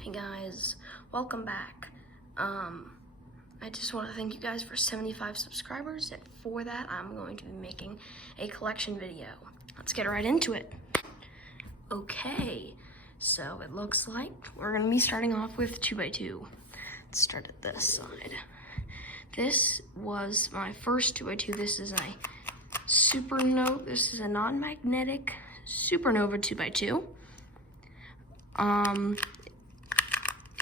Hey guys, welcome back. I just want to thank you guys for 75 subscribers, and for that I'm going to be making a collection video. Let's get right into it. Okay, so it looks like we're going to be starting off with 2x2. Let's start at this side. This was my first 2x2. This is a Supernova. This is a non-magnetic Supernova 2x2.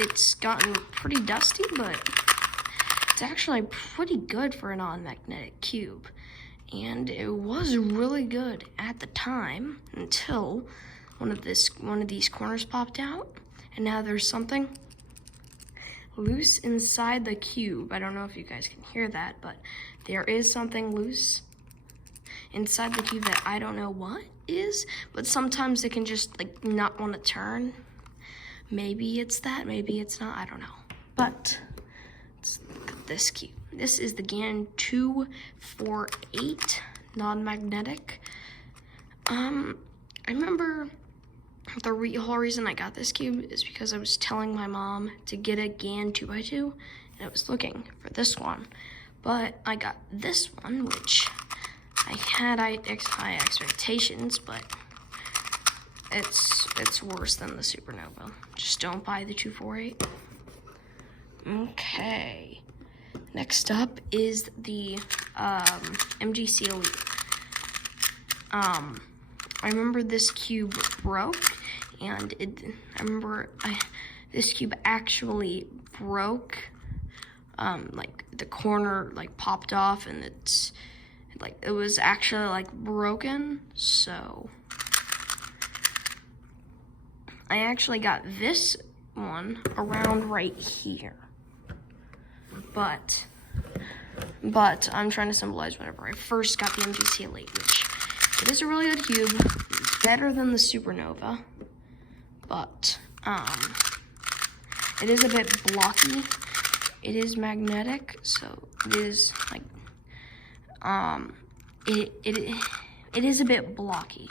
It's gotten pretty dusty, but it's actually pretty good for a non-magnetic cube. And it was really good at the time until one of these corners popped out, and now there's something loose inside the cube. I don't know if you guys can hear that, but there is something loose inside the cube that I don't know what is, but sometimes it can just like not want to turn. Maybe it's that, maybe it's not, I don't know. But let's look at this cube. This is the GAN 248 non-magnetic. I remember the whole reason I got this cube is because I was telling my mom to get a GAN 2x2, and I was looking for this one. But I got this one, which I had high expectations, but it's worse than the Supernova. Just don't buy the 248. Okay. Next up is the MGC Elite. I remember this cube broke, and this cube actually broke. Like the corner like popped off, and it was actually like broken. So I actually got this one around right here, but I'm trying to symbolize whenever I first got the MGC Elite, which it is a really good cube, better than the Supernova, but it is a bit blocky. It is magnetic, so it is like it is a bit blocky.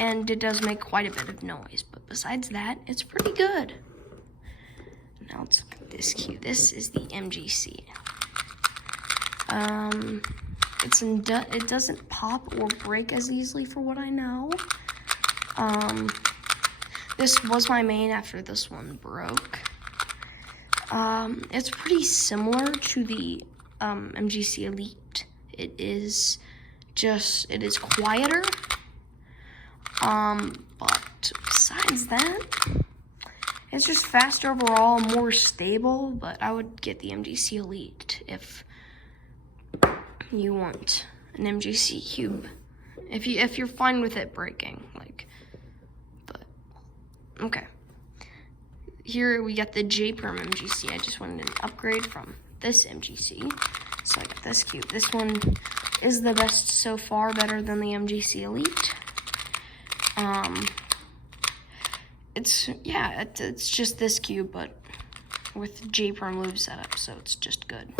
And it does make quite a bit of noise, but besides that, it's pretty good. Now let's look at this cube. This is the MGC. It doesn't pop or break as easily for what I know. This was my main after this one broke. It's pretty similar to the MGC Elite. It is quieter. But besides that, it's just faster overall, more stable, but I would get the MGC Elite if you want an MGC cube. If you're fine with it breaking, but okay. Here we got the J-Perm MGC. I just wanted an upgrade from this MGC, so I got this cube. This one is the best so far, better than the MGC Elite. It's just this cube, but with J-Perm lube setup, so it's just good.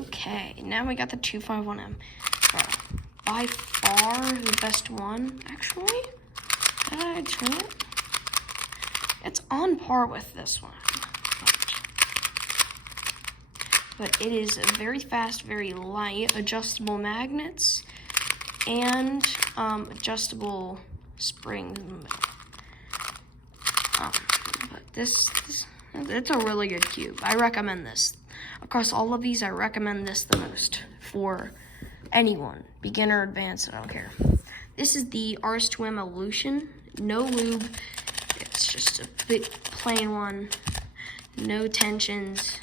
Okay, now we got the 251M. By far the best one, actually. Did I turn it? It's on par with this one. But it is very fast, very light, adjustable magnets, and adjustable springs in the middle. But it's a really good cube. I recommend this. Across all of these, I recommend this the most for anyone, beginner, advanced, I don't care. This is the RS2M Evolution, no lube. It's just a big plain one, no tensions.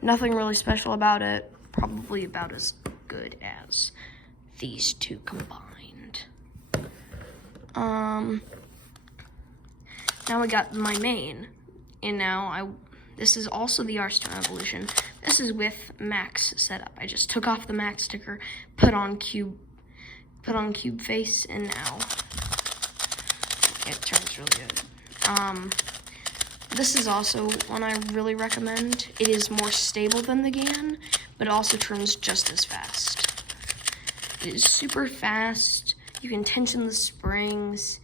Nothing really special about it. Probably about as good as these two combined. Now we got my main, and now this is also the RS2M Evolution. This is with Max setup. I just took off the Max sticker, put on cube face, and now it turns really good. This is also one I really recommend. It is more stable than the GAN, but it also turns just as fast. It is super fast. You can tension the springs.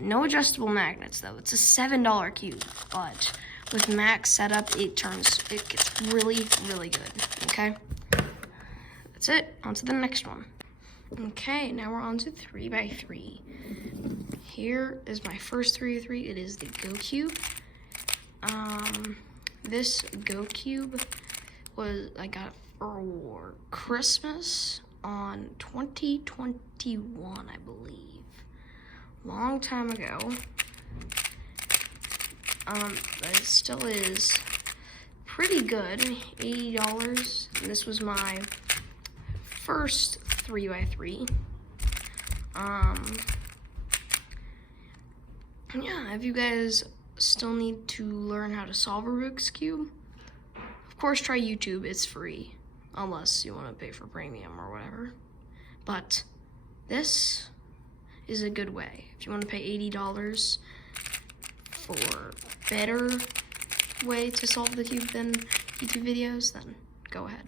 No adjustable magnets though. It's a $7 cube, but with max setup, it gets really, really good. Okay, that's it. On to the next one. Okay, now we're on to 3x3. Here is my first 3x3. It is the Go Cube. This Go Cube I got for Christmas on 2021, I believe. Long time ago. But it still is pretty good. $80. And this was my first 3x3. Yeah, if you guys still need to learn how to solve a Rubik's Cube, of course try YouTube, it's free. Unless you want to pay for premium or whatever. But this is a good way. If you want to pay $80 for better way to solve the cube than YouTube videos, then go ahead.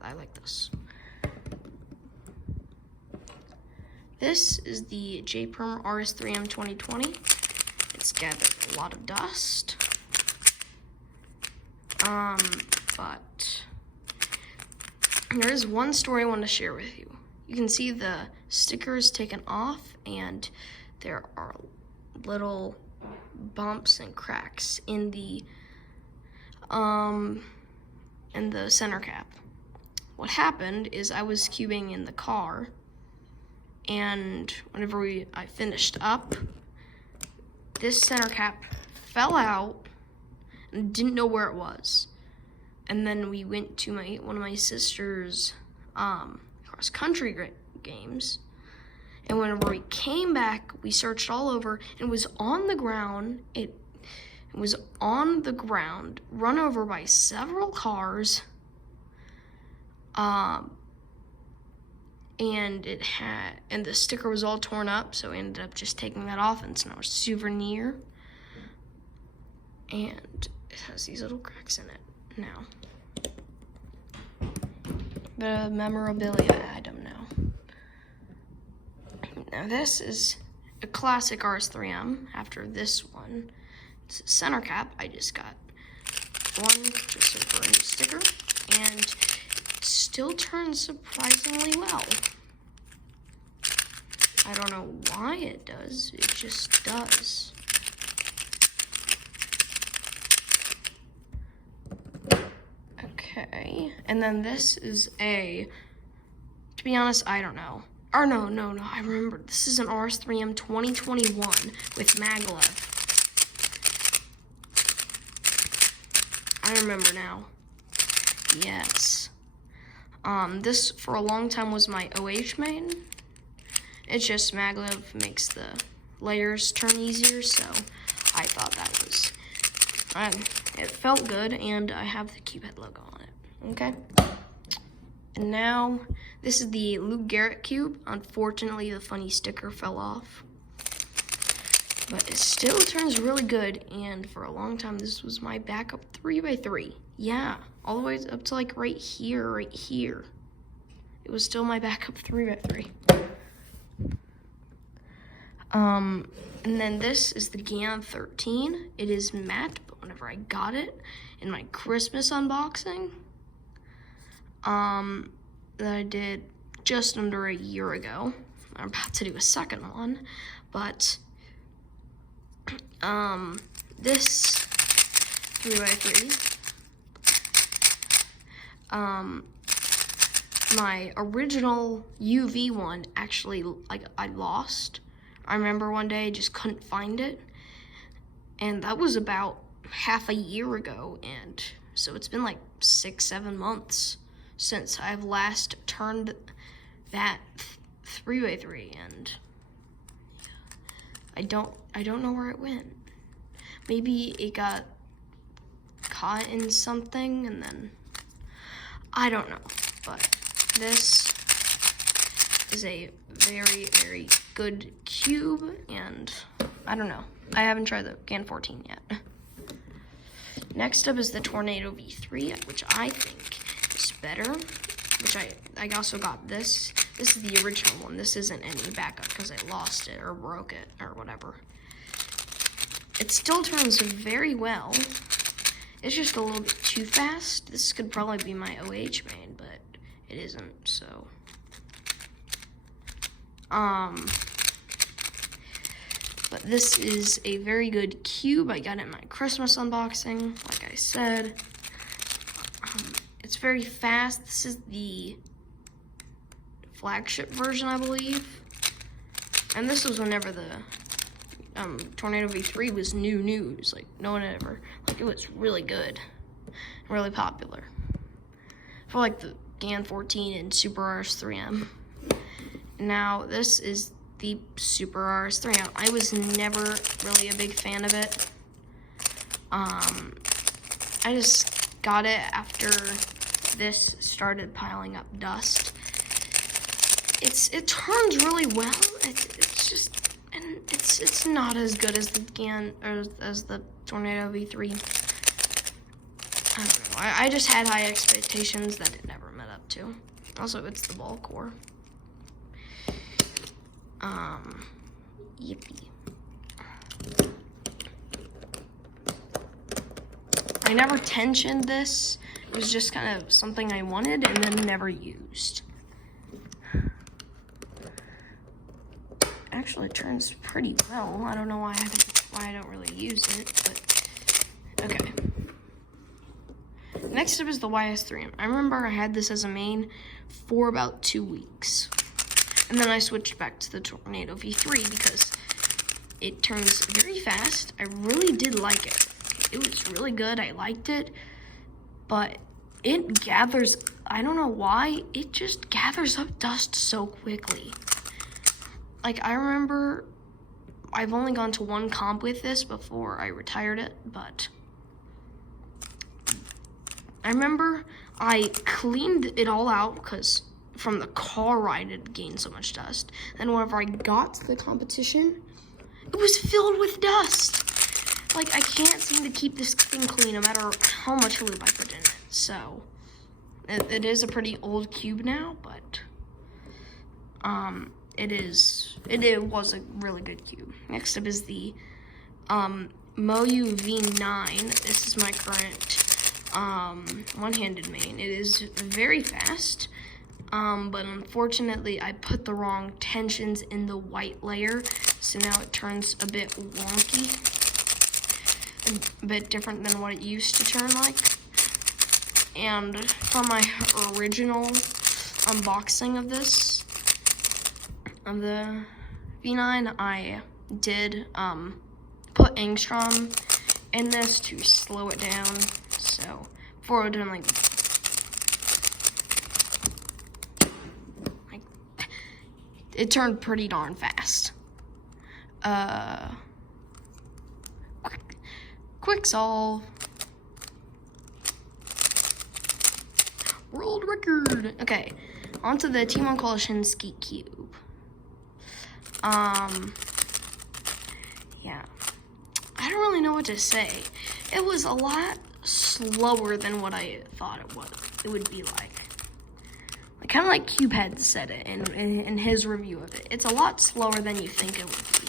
I like this. This is the J-Perm RS3M 2020. It's gathered a lot of dust. But there is one story I want to share with you. You can see the stickers taken off, and there are little bumps and cracks in the center cap. What happened is I was cubing in the car, and whenever I finished up, this center cap fell out and didn't know where it was. And then we went to one of my sister's cross-country games, and whenever we came back, we searched all over, and it was on the ground. It was on the ground, run over by several cars, and the sticker was all torn up, so we ended up just taking that off, and it's now a souvenir. And it has these little cracks in it now. The memorabilia item now. Now this is a classic RS3M. After this one, it's a center cap. I just got one just for a new sticker, and it still turns surprisingly well. I don't know why it does, it just does. Okay, and then this is to be honest, I don't know. Or no, I remember. This is an RS3M 2021 with maglev. I remember now. Yes. This for a long time was my OH main. It's just maglev makes the layers turn easier, so I thought that was, it felt good, and I have the Cubehead logo on it, okay? And now, this is the Lou Gehrig cube. Unfortunately, the funny sticker fell off, but it still turns really good, and for a long time, this was my backup 3x3. Yeah, all the way up to like right here. It was still my backup 3x3. And then this is the Gan 13. It is matte, but whenever I got it in my Christmas unboxing, that I did just under a year ago. I'm about to do a second one, but, this 3x3, my original UV one, actually, I lost. I remember one day I just couldn't find it, and that was about half a year ago, and so it's been like 6-7 months since I've last turned that 3x3, and I don't know where it went. Maybe it got caught in something, and then I don't know, but this is a very, very good cube, and I don't know. I haven't tried the Gan 14 yet. Next up is the Tornado V3, which I think is better, which I also got this This is the original one. This isn't any backup because I lost it or broke it or whatever. It still turns very well. It's just a little bit too fast. This could probably be my OH main, but it isn't, so. But this is a very good cube. I got it in my Christmas unboxing, like I said. It's very fast. This is the flagship version, I believe. And this was whenever the Tornado V3 was new news. Like, no one had ever, like, it was really good, really popular. For like the GAN 14 and Super RS3M. Now, this is the Super RS3M. I was never really a big fan of it. I just got it after this started piling up dust. It turns really well. It's just, and it's not as good as the GAN or as the Tornado V3. I don't know. I just had high expectations that it never met up to. Also, it's the ball core. Yippee. I never tensioned this. It was just kind of something I wanted and then never used. Actually, it turns pretty well. I don't know why I don't really use it, but okay. Next up is the YS3M. I remember I had this as a main for about 2 weeks. And then I switched back to the Tornado V3 because it turns very fast. I really did like it. It was really good. I liked it. But it gathers, I don't know why, it just gathers up dust so quickly. Like, I remember I've only gone to one comp with this before I retired it, but I remember I cleaned it all out because from the car ride it gained so much dust. And whenever I got to the competition, it was filled with dust. Like, I can't seem to keep this thing clean no matter how much lube I put in it. So, it is a pretty old cube now, but it was a really good cube. Next up is the Moyu V9. This is my current one-handed main. It is very fast, but unfortunately I put the wrong tensions in the white layer, so now it turns a bit wonky, a bit different than what it used to turn like. And from my original unboxing of this, of the V9, I did put Angstrom in this to slow it down. So before we're doing like it turned pretty darn fast. Quick solve. World record. Okay, onto the Team One Coalition Skeet Cube. Yeah, I don't really know what to say. It was a lot slower than what I thought it would be like. Kind of like Cubehead said it in his review of it. It's a lot slower than you think it would be.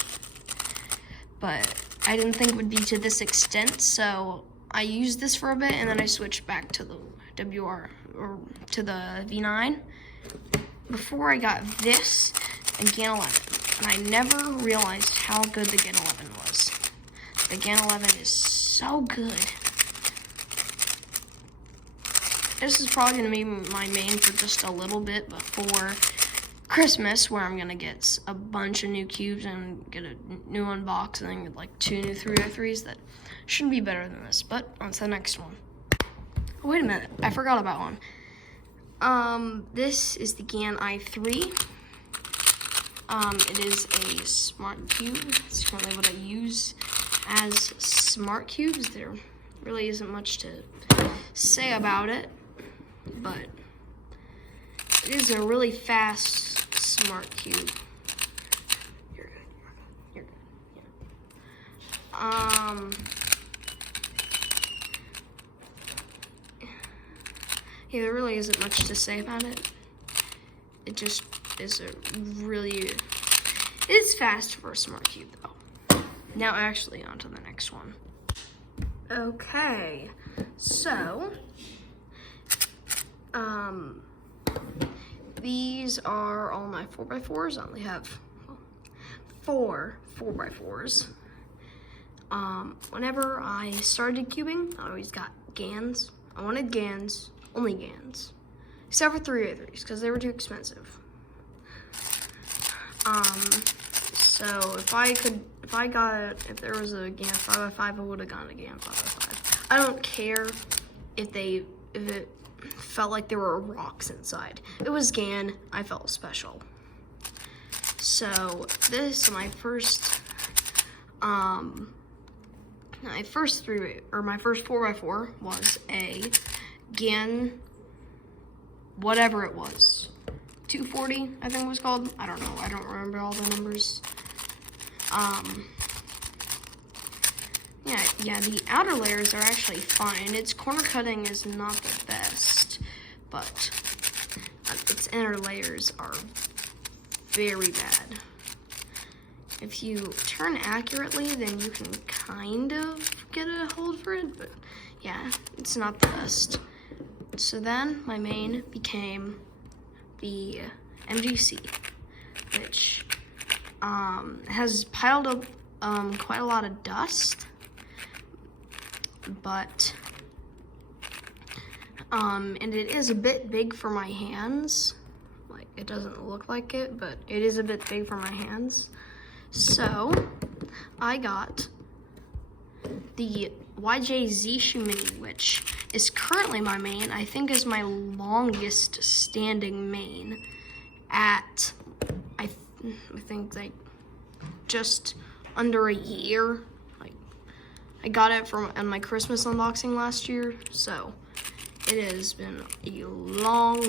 But I didn't think it would be to this extent, so I used this for a bit, and then I switched back to the or to the V9 before I got this and GAN 11. And I never realized how good the GAN 11 was. The GAN 11 is so good. This is probably going to be my main for just a little bit before Christmas, where I'm going to get a bunch of new cubes and get a new unboxing with like 2 new 303s that shouldn't be better than this. But on to the next one. Oh, wait a minute, I forgot about one. This is the GAN i3. It is a smart cube. It's currently what I use as smart cubes. There really isn't much to say about it, but it is a really fast smart cube. You're good. Yeah, there really isn't much to say about it. It just is it's fast for a smart cube though. Now actually on to the next one. Okay, so these are all my 4x4s. I only have 4 4x4s. Whenever I started cubing, I always got GANs. I wanted GANs, only GANs, except for 3x3s because they were too expensive. So if there was a GAN 5x5, I would have gotten a GAN 5x5. I don't care if it felt like there were rocks inside. It was GAN. I felt special. So this, my first 4x4 was a GAN, whatever it was, 240, I think it was called. I don't know. I don't remember all the numbers. Yeah, the outer layers are actually fine. Its corner cutting is not the best, but its inner layers are very bad. If you turn accurately, then you can kind of get a hold for it, but yeah, it's not the best. So then my main became the MGC, which has piled up quite a lot of dust, but and it is a bit big for my hands. Like, it doesn't look like it, but it is a bit big for my hands. So I got the YJ Zishu Mini, which is currently my main. I think is my longest standing main at, I think, like just under a year. Like, I got it on my Christmas unboxing last year, so it has been a long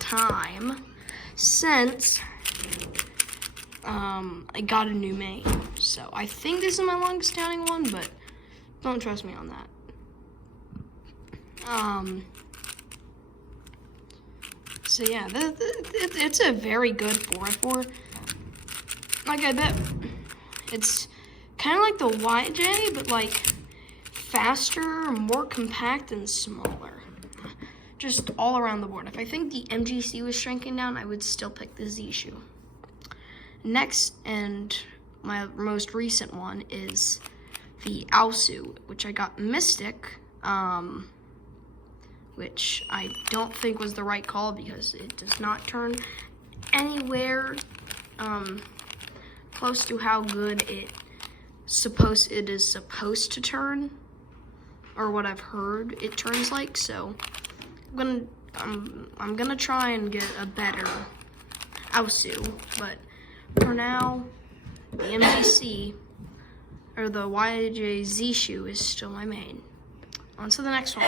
time since I got a new main. So I think this is my longest standing one, but don't trust me on that. So yeah, it's a very good 4x4. Like, I bet it's kind of like the YJ, but like faster, more compact, and smaller. Just all around the board. If I think the MGC was shrinking down, I would still pick the Zishu. Next, and my most recent one, is the Aosu, which I got Mystic, which I don't think was the right call because it does not turn anywhere close to how good it is supposed to turn, or what I've heard it turns like. So I'm gonna try and get a better Aosu, but for now, the MGC, or the YJ Zishu, is still my main. On to the next one.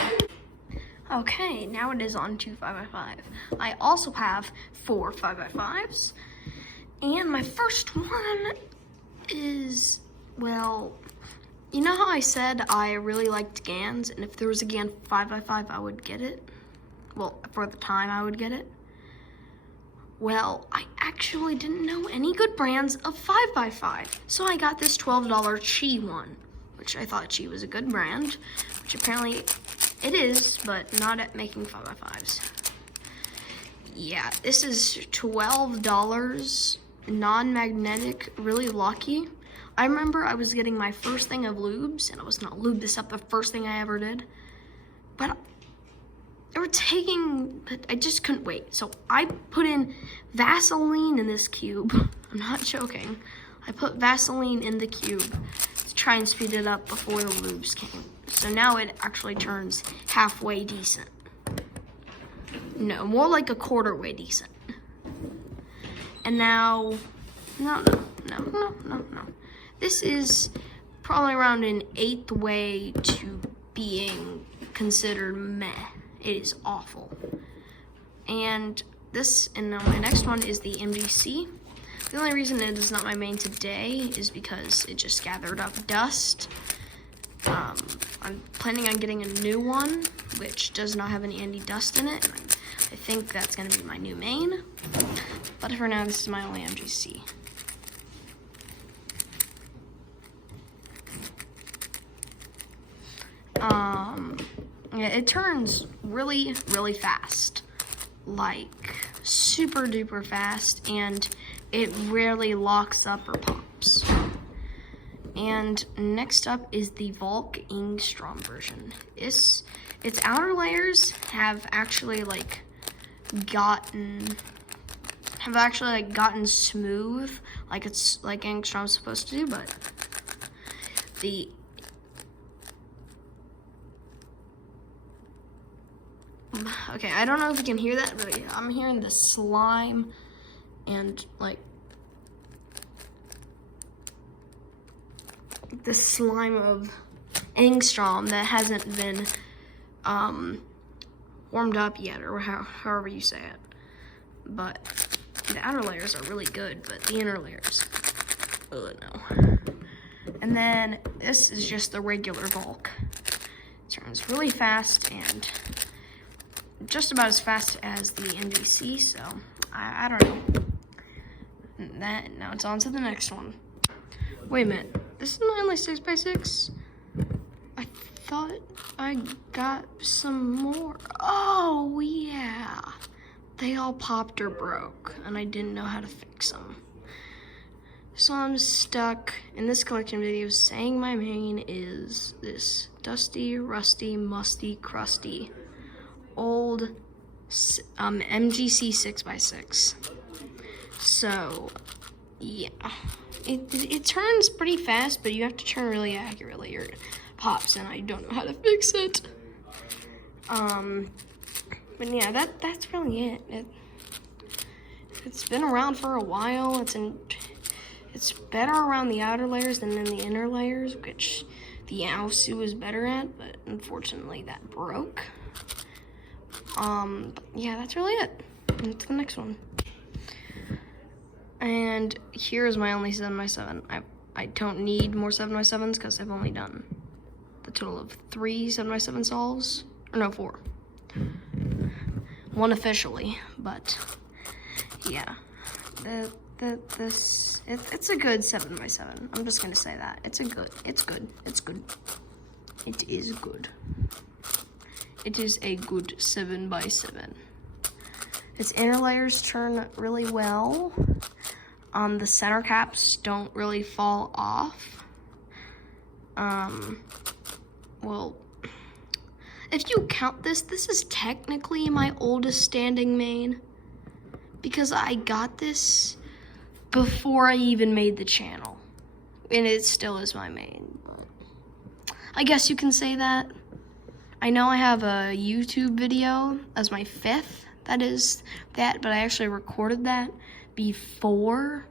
Okay, now it is on to 5x5. I also have 4 5x5s, and my first one is, well, you know how I said I really liked GANs, and if there was a GAN 5x5, I would get it? Well, for the time, I would get it. Well, I actually didn't know any good brands of 5x5, so I got this $12 Qi one, which I thought Qi was a good brand, which apparently it is, but not at making 5x5s. Yeah, this is $12, non-magnetic, really lucky. I remember I was getting my first thing of lubes, and I was gonna lube this up the first thing I ever did, but I just couldn't wait. So I put in Vaseline in this cube. I'm not joking. I put Vaseline in the cube to try and speed it up before the lubes came. So now it actually turns halfway decent. No, more like a quarter way decent. And now, no. This is probably around an 8th way to being considered meh. It is awful. And my next one is the MGC. The only reason it is not my main today is because it just gathered up dust. I'm planning on getting a new one, which does not have any anti-dust in it. And I think that's gonna be my new main. But for now, this is my only MGC. Yeah, it turns really, really fast. Like, super duper fast, and it rarely locks up or pops. And next up is the Volk Ingstrom version. Its outer layers have actually gotten smooth, like it's like Ingstrom's supposed to do, but okay, I don't know if you can hear that, but I'm hearing the slime and the slime of Ingstrom that hasn't been warmed up yet, or however you say it. But the outer layers are really good, but the inner layers, oh no. And then this is just the regular Volk. It turns really fast and just about as fast as the MGC, so I don't know. Now it's on to the next one. Wait a minute, this is my only 6x6? I thought I got some more. Oh yeah, they all popped or broke, and I didn't know how to fix them. So I'm stuck in this collection video saying my main is this dusty, rusty, musty, crusty, old MGC 6x6. So yeah, it turns pretty fast, but you have to turn really accurately or it pops, and I don't know how to fix it. But yeah, that's really it. It's been around for a while. It's better around the outer layers than in the inner layers, which the Yaosu is better at, but unfortunately that broke. But yeah, that's really it. On to the next one. And here is my only 7x7. I don't need more 7x7s because I've only done the total of 3 7x7 solves. Or no, 4. 1 officially, but yeah. It's a good 7x7. I'm just gonna say that. It's good. It is good. It is a good 7x7. Its inner layers turn really well. The center caps don't really fall off. Well, if you count this is technically my oldest standing main, because I got this before I even made the channel, and it still is my main. I guess you can say that. I know I have a YouTube video as my 5th, but I actually recorded that before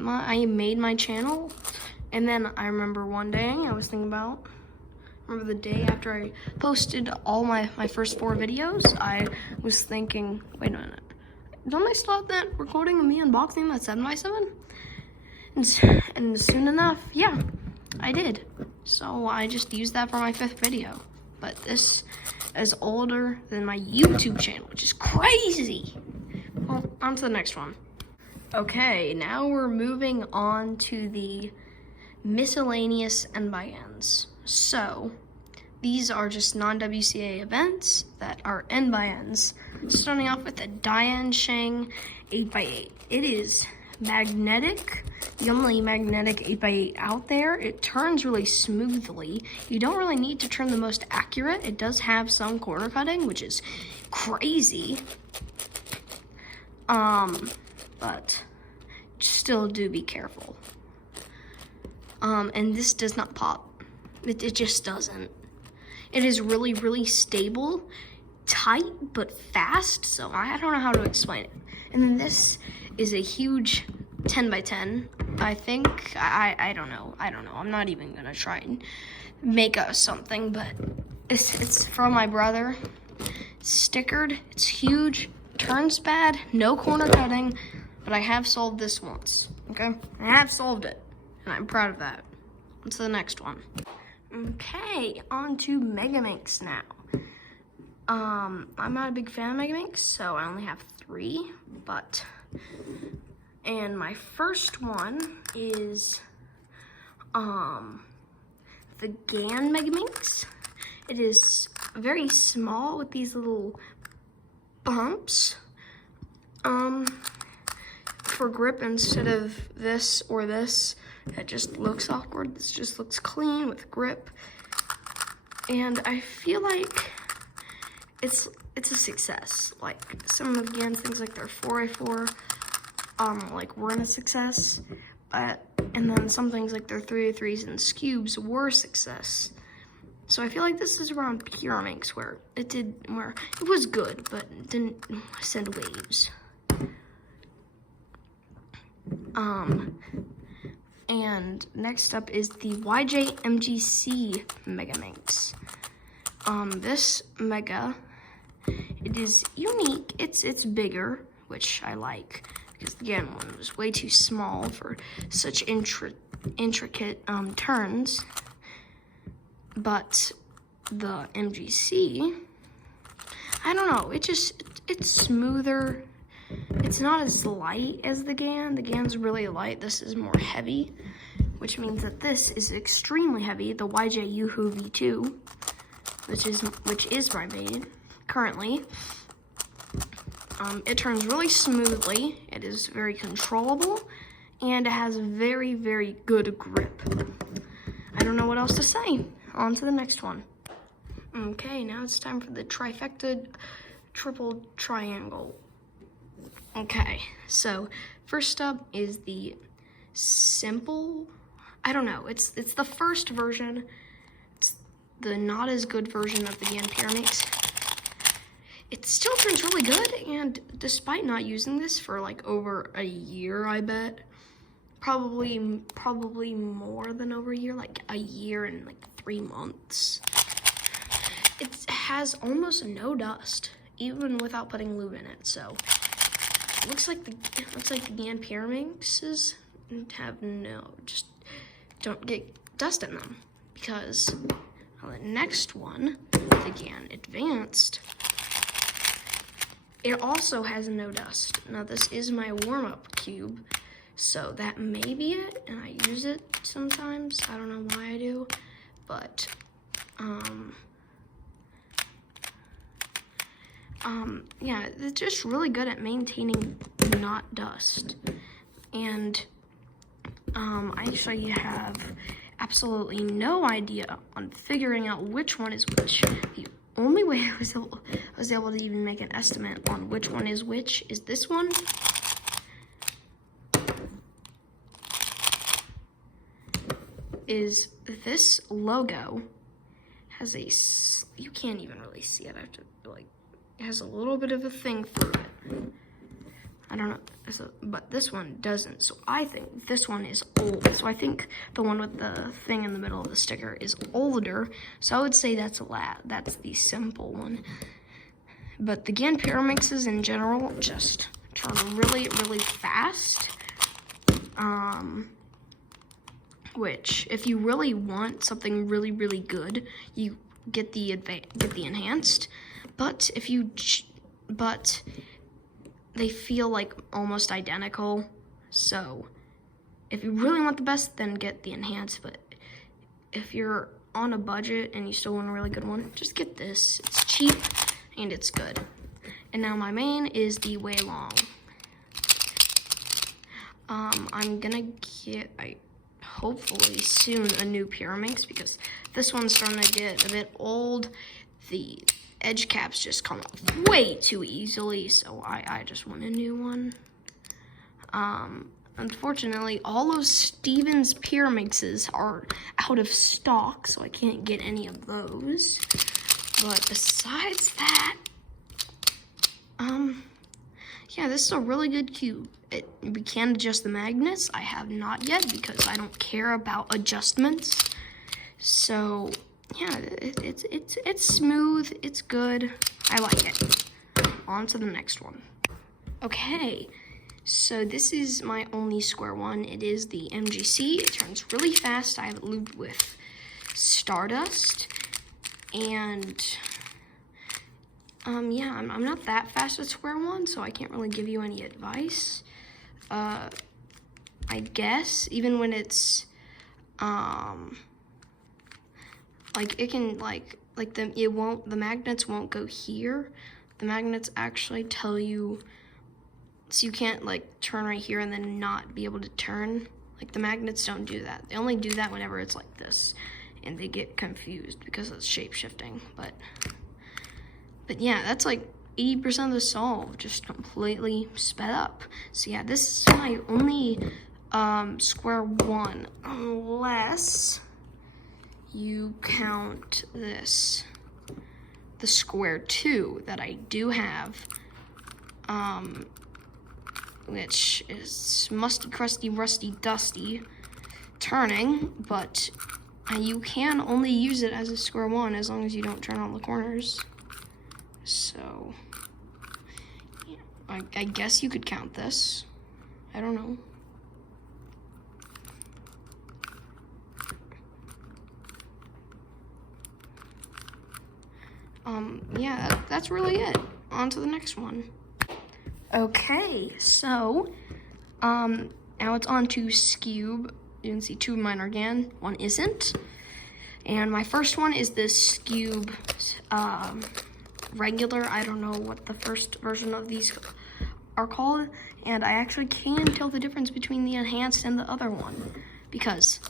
I made my channel. And then I remember one day I was thinking about, the day after I posted all my first 4 videos, I was thinking, wait a minute, don't I still have that recording of me unboxing that 7x7? And soon enough, yeah, I did. So I just used that for my 5th video. But this is older than my YouTube channel, which is crazy. Well, on to the next one. Okay, now we're moving on to the miscellaneous N/Ns. So these are just non-WCA events that are N/Ns. Starting off with the Dian Sheng 8x8. It is magnetic, the only magnetic 8x8 out there. It turns really smoothly. You don't really need to turn the most accurate. It does have some corner cutting, which is crazy. But still do be careful. And this does not pop. It just doesn't. It is really, really stable, tight, but fast, so I don't know how to explain it. And then this is a huge 10x10, I think. I don't know. I'm not even gonna try and make something, but it's from my brother. It's stickered, it's huge, turns bad, no corner cutting, but I have solved this once, okay? I have solved it, and I'm proud of that. On to the next one. Okay, on to Megaminx now. I'm not a big fan of Megaminx, so I only have 3, and my first one is, the GAN Megaminx. It is very small with these little bumps, for grip instead of this or this. It just looks awkward. This just looks clean with grip. And I feel like it's a success. Like some of the GANs, things like their 4x4, like weren't a success. And then some things like their 3x3s and Scubes were a success. So I feel like this is around Pyraminx where it was good, but it didn't send waves. And next up is the YJ MGC Megaminx. This Mega, it is unique. It's bigger, which I like, because the GAN one was way too small for such intricate turns. But the MGC, I don't know, it's smoother. It's not as light as the GAN. The GAN's really light. This is more heavy, which means that this is extremely heavy. The YJ Yoo-Hoo V2, which is my main currently. It turns really smoothly. It is very controllable, and it has very, very good grip. I don't know what else to say. On to the next one. Okay, now it's time for the trifecta triple triangle. Okay, so first up is the simple, I don't know, it's the first version. It's the not as good version of the GAN Pyraminx. It still turns really good, and despite not using this for like over a year, I bet, probably more than over a year, like a year and like 3 months. It has almost no dust, even without putting lube in it. So it looks like the GAN Pyraminxes just don't get dust in them, because the next one, the GAN Advanced, it also has no dust. Now this is my warm-up cube, so that may be it, and I use it sometimes. I don't know why I do, but yeah, it's just really good at maintaining not dust. And I actually have absolutely no idea on figuring out which one is which. The only way I was able to even make an estimate on which one is which is this one. Is this logo has you can't even really see it. I have to it has a little bit of a thing through it. I don't know, but this one doesn't. So I think this one is old. So I think the one with the thing in the middle of the sticker is older. So I would say that's the simple one. But the GAN Pyraminxes in general just turn really, really fast. Which, if you really want something really, really good, you get the enhanced. But they feel like almost identical. So if you really want the best, then get the enhanced. But if you're on a budget and you still want a really good one, just get this. It's cheap and it's good. And now my main is the Weilong. I'm gonna get hopefully soon a new Pyraminx, because this one's starting to get a bit old. The edge caps just come off way too easily, so I just want a new one. Unfortunately, all of Steven's Pyraminxes are out of stock, so I can't get any of those. But besides that, yeah, this is a really good cube. We can adjust the magnets. I have not yet, because I don't care about adjustments. So yeah, it's smooth, it's good, I like it. On to the next one. Okay, so this is my only square one. It is the MGC. It turns really fast. I have it lubed with Stardust, and Yeah, I'm not that fast at square one, so I can't really give you any advice. I guess even when it's like it can the magnets won't go here. The magnets actually tell you, so you can't like turn right here and then not be able to turn. Like the magnets don't do that. They only do that whenever it's like this, and they get confused because it's shape shifting. But yeah, that's like 80% of the solve, just completely sped up. So yeah, this is my only square one, unless you count this, the square two that I do have, which is musty, crusty, rusty, dusty, turning, but you can only use it as a square one as long as you don't turn on the corners. So, yeah, I guess you could count this. I don't know. Yeah, that's really it. On to the next one. Okay, so, now it's on to Skewb. You can see two of mine are GAN, one isn't. And my first one is this Skewb, regular. I don't know what the first version of these are called, and I actually can tell the difference between the enhanced and the other one, because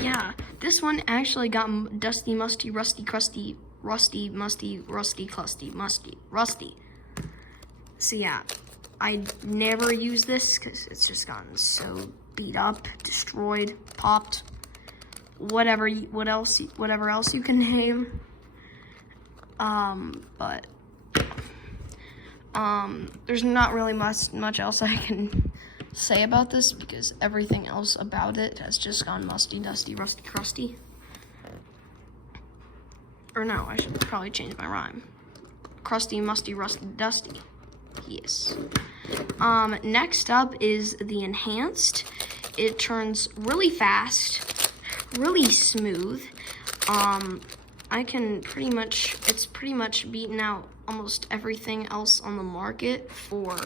yeah, this one actually got dusty, musty, rusty, crusty, rusty, musty, rusty, clusty, musty, rusty. So yeah, I never use this because it's just gotten so beat up, destroyed, popped, whatever else you can name. But there's not really much else I can say about this because everything else about it has just gone musty, dusty, rusty, crusty. Or no, I should probably change my rhyme. Crusty, musty, rusty, dusty. Yes. Next up is the enhanced. It turns really fast, really smooth. It's pretty much beaten out almost everything else on the market for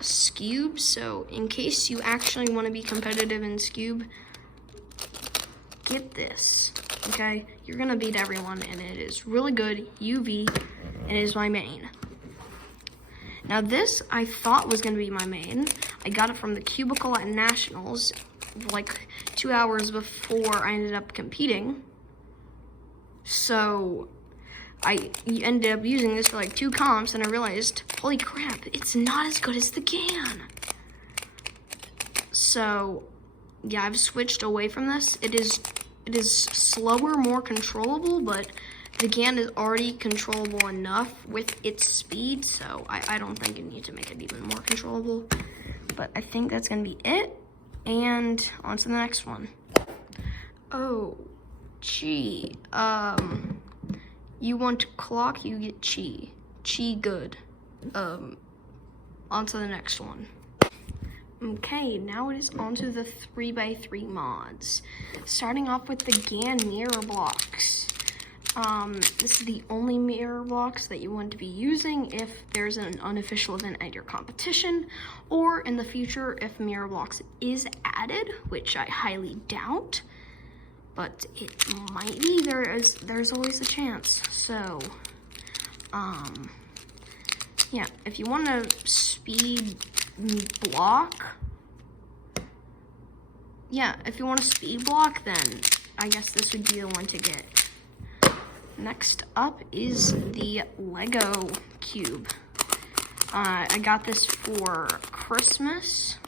Skewb. So in case you actually want to be competitive in Skewb, get this, okay? You're gonna beat everyone, and it is really good. UV, and it is my main. Now this I thought was gonna be my main. I got it from the Cubicle at Nationals, like 2 hours before I ended up competing. So I ended up using this for like 2 comps, and I realized, holy crap, it's not as good as the GAN. So yeah, I've switched away from this. It is slower, more controllable, but the GAN is already controllable enough with its speed, so I don't think you need to make it even more controllable. But I think that's gonna be it, and on to the next one. Oh, Chi. You want clock, you get Chi. Chi good. On to the next one. Okay, now it is on to the 3x3 mods. Starting off with the GAN mirror blocks. This is the only mirror blocks that you want to be using if there's an unofficial event at your competition, or in the future if mirror blocks is added, which I highly doubt, but it might be. There's always a chance. So, yeah, if you want to speed block, then I guess this would be the one to get. Next up is the Lego cube. I got this for Christmas.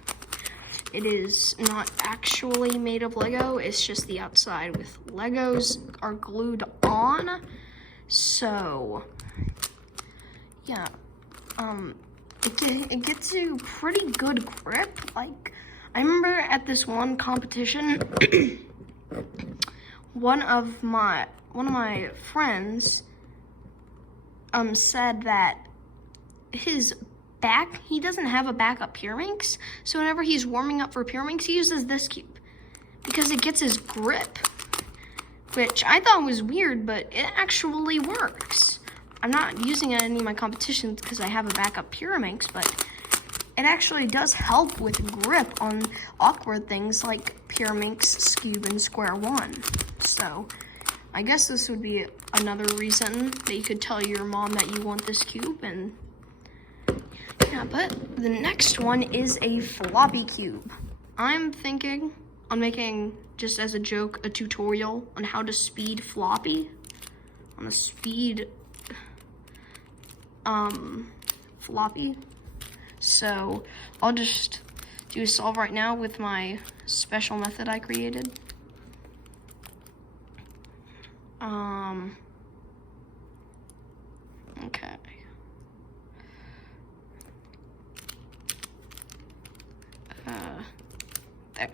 It is not actually made of Lego, it's just the outside with Legos are glued on. So, yeah, it gets you pretty good grip. Like, I remember at this one competition, one of my friends said that his back, he doesn't have a backup Pyraminx, so whenever he's warming up for Pyraminx, he uses this cube because it gets his grip. which I thought was weird, but it actually works. I'm not using it in any of my competitions because I have a backup Pyraminx, but it actually does help with grip on awkward things like Pyraminx, Scube, and Square One. So I guess this would be another reason that you could tell your mom that you want this cube. And yeah, but the next one is a floppy cube. I'm thinking on making, just as a joke, a tutorial on how to speed floppy. On a speed floppy. So I'll just do a solve right now with my special method I created. Okay. There.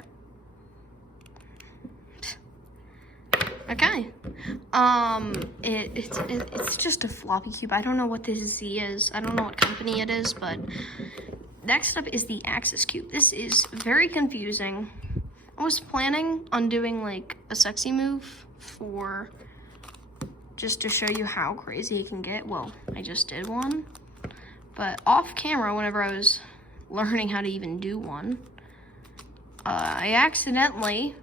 Okay. It's just a floppy cube. I don't know what this Z is. I don't know what company it is, but next up is the Axis cube. This is very confusing. I was planning on doing like a sexy move for just to show you how crazy it can get. Well, I just did one, but off camera, whenever I was learning how to even do one, I accidentally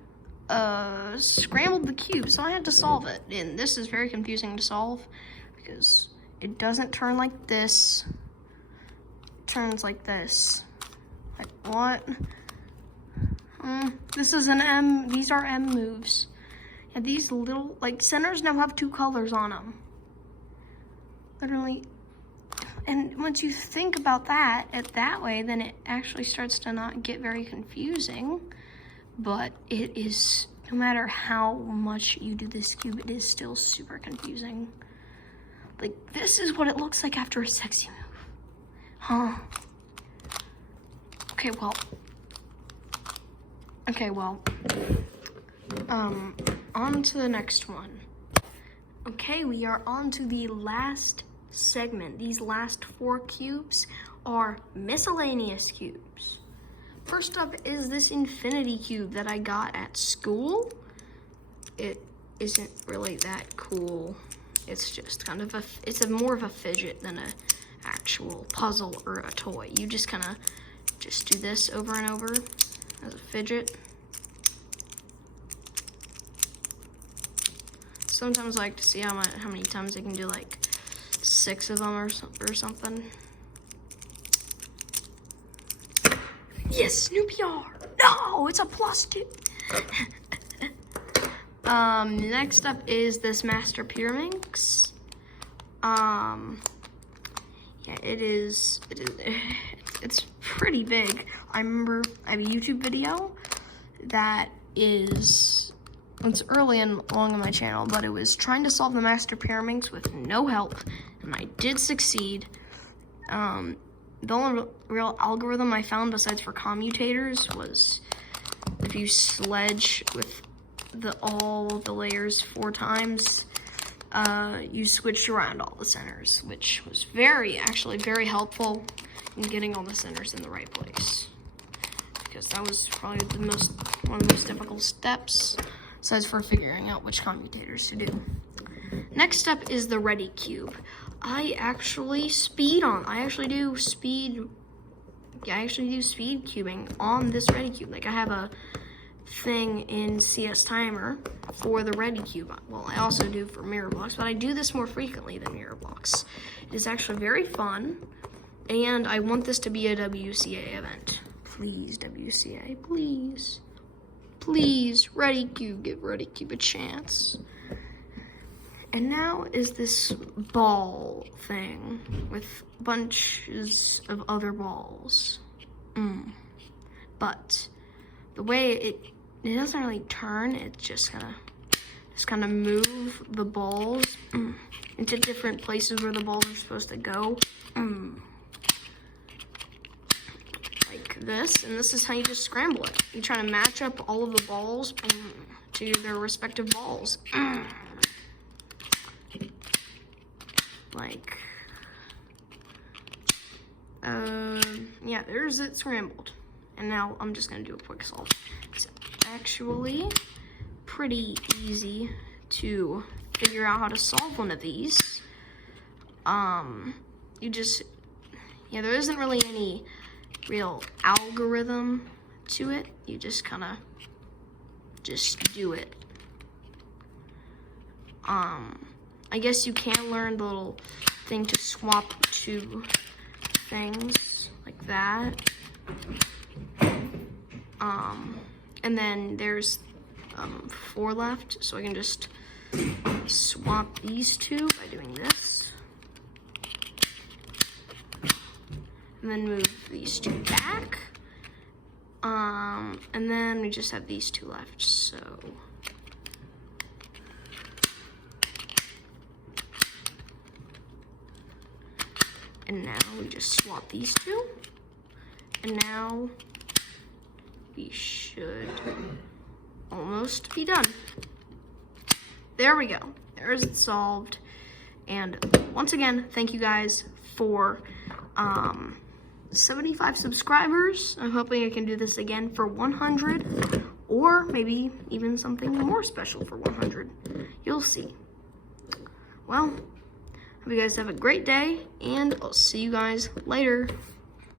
scrambled the cube, so I had to solve it. And this is very confusing to solve because it doesn't turn like this. It turns like this. Like what? This is an M. These are M moves. Yeah, these little, like, centers now have 2 colors on them. Literally. And once you think about that way, then it actually starts to not get very confusing. But it is, no matter how much you do this cube, it is still super confusing. Like, this is what it looks like after a sexy move. Huh. Okay, well. On to the next one. Okay, we are on to the last segment. These last 4 cubes are miscellaneous cubes. First up is this infinity cube that I got at school. It isn't really that cool. It's just kind of it's more of a fidget than a actual puzzle or a toy. You just kind of just do this over and over as a fidget. Sometimes I like to see how many times I can do, like 6 of them or something. Yes, new PR. No, it's a +2. Next up is this Master Pyraminx. Yeah, it's pretty big. I remember I have a YouTube video that is, it's early and long on my channel, but it was trying to solve the Master Pyraminx with no help, and I did succeed. The only real algorithm I found besides for commutators was if you sledge with all the layers 4 times, you switched around all the centers, which was actually very helpful in getting all the centers in the right place. Because that was probably one of the most difficult steps, besides for figuring out which commutators to do. Next up is the Ready Cube. I actually do speed cubing on this Ready Cube. Like, I have a thing in CS Timer for the Ready Cube. Well, I also do for Mirror Blocks, but I do this more frequently than Mirror Blocks. It is actually very fun, and I want this to be a WCA event. Please, WCA, please. Please, Ready Cube, give Ready Cube a chance. And now is this ball thing with bunches of other balls. But the way it doesn't really turn, it's just kind of move the balls into different places where the balls are supposed to go. Like this, and this is how you just scramble it. You try to match up all of the balls to their respective balls. Like, yeah, there's it scrambled. And now I'm just gonna do a quick solve. It's actually pretty easy to figure out how to solve one of these, there isn't really any real algorithm to it. You just kind of just do it. I guess you can learn the little thing to swap two things like that. And then there's 4 left, so I can just swap these two by doing this. And then move these 2 back. And then we just have these 2 left, so. And now we just swap these 2. And now we should almost be done. There we go. There's it solved. And once again, thank you guys for 75 subscribers. I'm hoping I can do this again for 100, or maybe even something more special for 100. You'll see. Well, hope you guys have a great day, and I'll see you guys later.